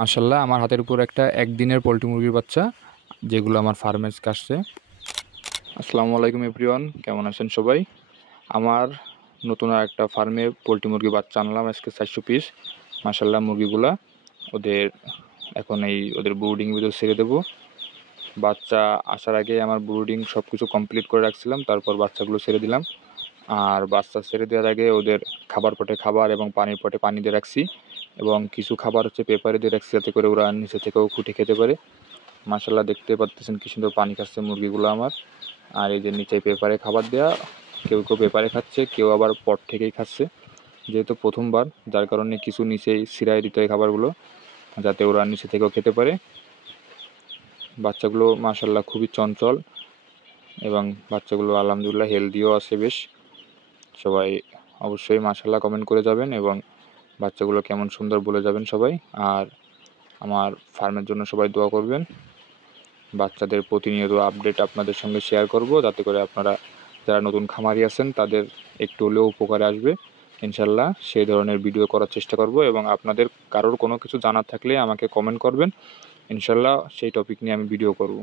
মাশাআল্লাহ আমার হাতের উপর একটা একদিনের পোল্ট্রি মুরগির বাচ্চা যেগুলো আমার ফার্মে আসছে। আসসালামু আলাইকুম এভরিওয়ান, কেমন আছেন সবাই? আমার নতুন একটা ফার্মে পোল্ট্রি মুরগির বাচ্চা আনলাম আজকে 400 পিস। মাশাআল্লাহ মুরগিগুলা ওদের এখন ওদের ব্রুডিং ভিতর ছেড়ে দেবো। বাচ্চা আসার আগে আমার ব্রুডিং সব কিছু কমপ্লিট করে রাখছিলাম, তারপর বাচ্চাগুলো ছেড়ে দিলাম। আর বাচ্চা ছেড়ে দেওয়ার আগে ওদের খাবার পটে খাবার এবং পানির পটে পানি দিয়ে রাখছি, এবং কিছু খাবার পেপারে দিয়ে রাখছি যাতে করে ওরা নিচে থেকেও খুঁটে খেতে পারে। মাশাআল্লাহ দেখতে পাচ্ছেন কি সুন্দর পানি খাচ্ছে মুরগিগুলো আমার। আর এই যে নিচে পেপারে খাবার দেওয়া, কেউ কেউ পেপারে খাচ্ছে, কেউ আবার পট থেকেই খাচ্ছে, যেহেতু প্রথমবার, যার কারণে কিছু নিচেই ছিরাই দিতে হয় খাবারগুলো যাতে ওরা নিচে থেকেও খেতে পারে। বাচ্চাগুলো মাশাআল্লাহ খুবই চঞ্চল এবং বাচ্চাগুলো আলহামদুলিল্লাহ হেলদিও আছে বেশ। সবাই অবশ্যই মাশাআল্লাহ কমেন্ট করে যাবেন এবং বাচ্চাগুলো কেমন সুন্দর বলে যাবেন সবাই। আর আমার ফার্মের জন্য সবাই দোয়া করবেন। বাচ্চাদের প্রতিনিয়ত আপডেট আপনাদের সঙ্গে শেয়ার করব, যাতে করে আপনারা যারা নতুন খামারি আছেন তাদের একটু হলেও উপকারে আসবে ইনশাল্লাহ। সেই ধরনের ভিডিও করার চেষ্টা করব, এবং আপনাদের কারোর কোনো কিছু জানার থাকলে আমাকে কমেন্ট করবেন, ইনশাল্লাহ সেই টপিক নিয়ে আমি ভিডিও করব।